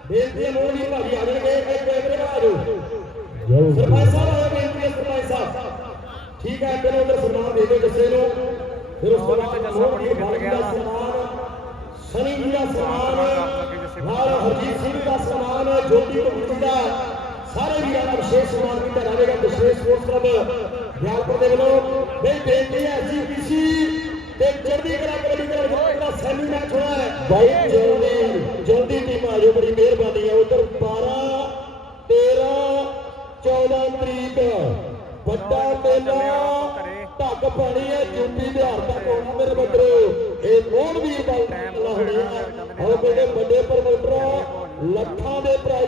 ਬੇਨਤੀ ਹੈ ਮੋਹਨ ਭਾਜੀ ਆ ਜਾਣਗੇ ਇੱਕ ਕੈਮਰੇ ਆ ਜਾਓ। ਸਰਪੰਚ ਸਾਹਿਬ ਆਏ ਬੇਨਤੀ ਹੈ ਸਰਪੰਚ ਸਾਹਿਬ। ਠੀਕ ਹੈ ਪਹਿਲਾਂ ਉਧਰ ਸਨਮਾਨ ਦੇ ਦਿਓ ਜੱਸੇ ਨੂੰ। ਫਿਰ ਉਸ ਤੋਂ ਬਾਅਦ ਮੋਹਨ ਭਾਜੀ ਦਾ ਸਨਮਾਨ ਸਨੀ ਜੀ ਦਾ ਸਨਮਾਨ ਨਾਲ ਹਰਜੀਤ ਸਿੰਘ ਦਾ ਸਨਮਾਨ ਜੋਤੀ ਕਪੂਰ ਦਾ। ਸਾਰੇ ਵੀਰਾਂ ਦਾ ਵਿਸ਼ੇਸ਼ ਸਨਮਾਨ ਕੀਤਾ ਜਾਵੇਗਾ ਵਿਸ਼ੇਸ਼ ਸਪੋਰਟਸ ਕਲੱਬ। ਦਿਆਲਪੁਰ ਦੇ ਵੱਲੋਂ ਬੇਨਤੀ ਹੈ ਐਸਜੀਪੀਸੀ ਤੇ ਚੜ੍ਹਦੀ ਕਲਾ ਕਬੱਡੀ ਕਲੱਬ ਸੈਮੀ ਮੈਚ ਹੋਣਾ ਹੈ। ਭਾਈ ਜਲਦੀ ਜਲਦੀ ਟੀਮ ਆ ਜਾਓ ਬੜੀ ਮਿਹਰਬਾਨੀ ਹੈ। ਉਧਰ 12 13 14 ਤਰੀਕ। ਵੱਡਾ ਮੇਲਾ, ਢੱਕ ਪਾਣੀ ਹੈ। ਯੂਪੀ ਬਿਹਾਰ ਤੱਕ ਹੋਣਾ ਮੇਰੇ ਬੱਚੋ। ਇਹ ਮੋਹਨ ਵੀਰ ਦਾ ਹੋਣੀ ਹੈ ਉਹ ਕਹਿੰਦੇ ਵੱਡੇ ਪ੍ਰਮੋਟਰ ਲੱਖਾਂ ਦੇ ਭਰਾ